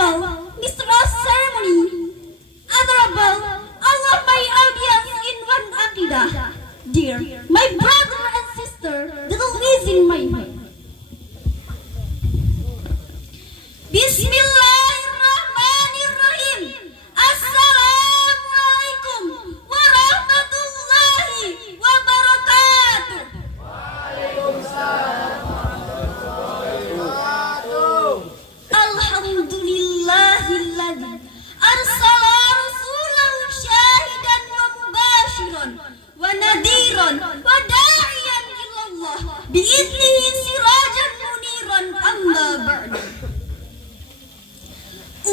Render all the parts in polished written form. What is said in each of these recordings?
Honorable Mr. of Ceremony, Honorable all of my audience in one Aqidah, dear my brother and sister that lives in my heart. Bismillahirrahmanirrahim. Assalamualaikum warahmatullahi wabarakatuh. Alhamdulillahilladzi arsala rasulahu syahidan wa mubashiran wa nadiran wa da'iyan ilallah bi'idnihi sirajan muniran amma ba'du.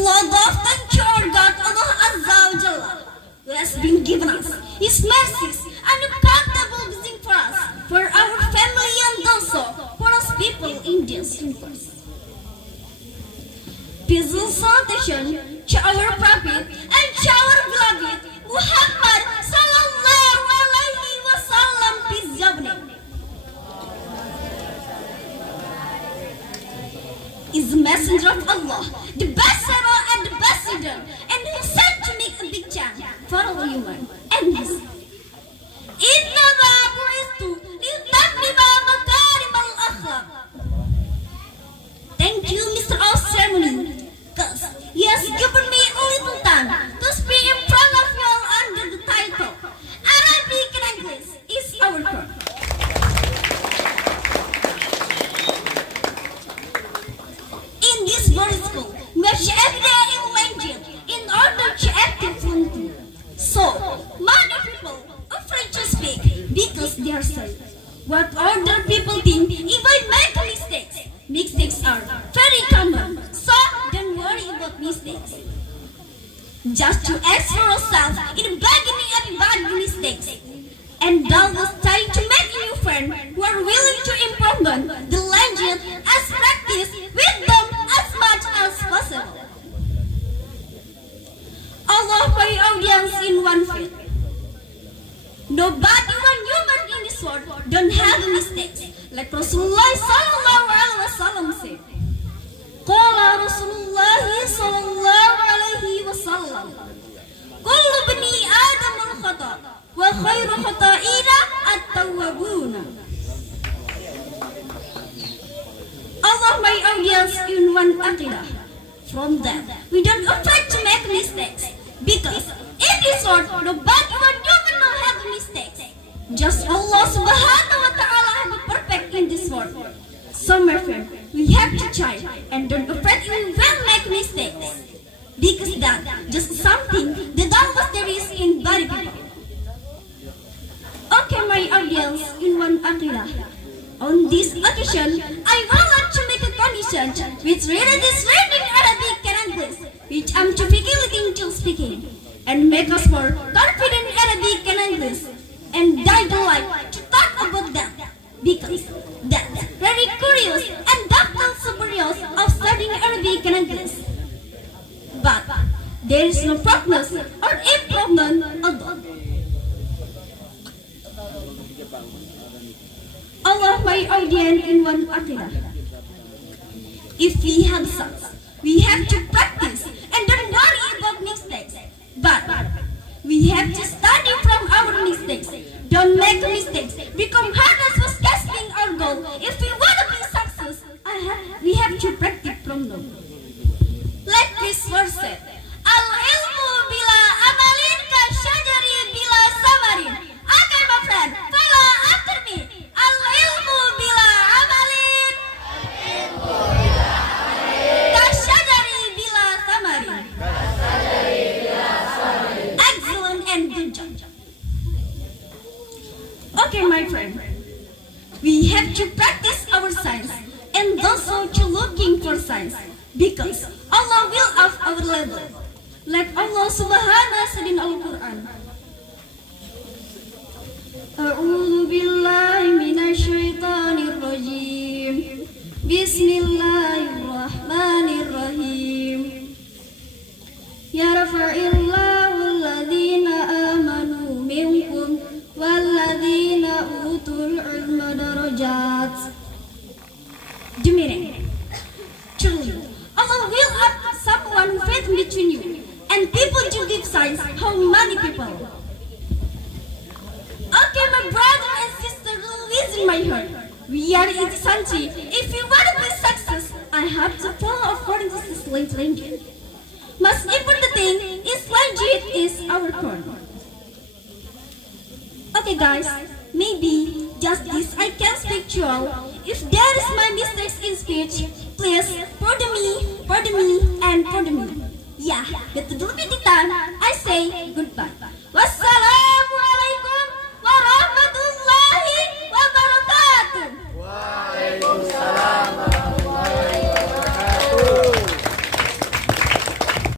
Allah, thank you, our God, Allah Azza wa Jalla, who has been given us His mercies and uncountable blessings for us, for our family, and also for us people in this universe. Peace and salutation to our Prophet and to our beloved Muhammad sallallahu alaihi wasallam, peace be upon him. Is the messenger of Allah, the best hero and the best leader, and he said to make a big chant for all human. And this Inna ma bu'istu litammima makarim al-akhlaq. Thank you, Mr. of Ceremony, because he has given me a little time to speak in front of you all under the title Arabic and English is our core. In this very school, we have every day in language in order to active fluently. So, many people afraid to speak because they are shy. What other people think if I make mistakes? Mistakes are very common, so don't worry about mistakes. Just to ask for yourself in the beginning and bad mistakes. And always try to make new friends who are willing to implement the language as practice with them as much as possible. All of my audience in one faith. Nobody, one human in this world, don't have mistakes. Like Rasulullah sallallahu alaihi wasallam said. Qala Rasulullah sallallahu alaihi wasallam. Kullu bani Adam khata wa khairu khata'ina at-tawwabuna. All of my audience in one aqidah. From that, we don't afraid to make mistakes. Because in this world, nobody, one human will have mistakes. Just Allah subhanahu wa ta'ala have a perfect in this world. So my friend, we have to try and don't afraid we will make mistakes. Because that just something that always there is in body people. Okay, my audience in one aqidah. On this occasion, I would like to make a condition which really is learning Arabic and English, which I'm difficulty to speaking, and make us more confident in Arabic and English, and I don't like to talk about that, because that's very curious and doctor superiors of studying Arabic and English. But there is no progress or improvement although. All of my audience in one aqidah. If we have such, we have to practice and don't worry about mistakes. But we have to study from our mistakes. Don't make mistakes. Become harder for casting our goal. If we want to be success, we have to practice from them. Like this verse said, Al-ilmu bila amalin ka syajari bila samarin. Okay, my friend, follow after me. Al-ilmu bila amalin ka syajari bila samarin. Excellent and good job. Okay, my friend, we have to practice our science and also to looking for science because Allah will up our level. Like Allah subhanahu said in Al-Quran. A'udhu billahi minash shaitanir rajim. Bismillahirrahmanirrahim. Yarfa'illahu alladhina amanu minkum walladhina utul ilma darajat. The meaning. Truly, Allah will up someone connect between you. And people do give signs how many people. Okay, my brother and sister who is in my heart. We are in the santri. If you want to be success, I have to follow according to this language. Most important thing is language is our core. Okay guys, maybe just this I can speak to you all. If there is my mistakes in speech, please pardon me, and pardon me. Yeah, but to the repeating time, I say goodbye.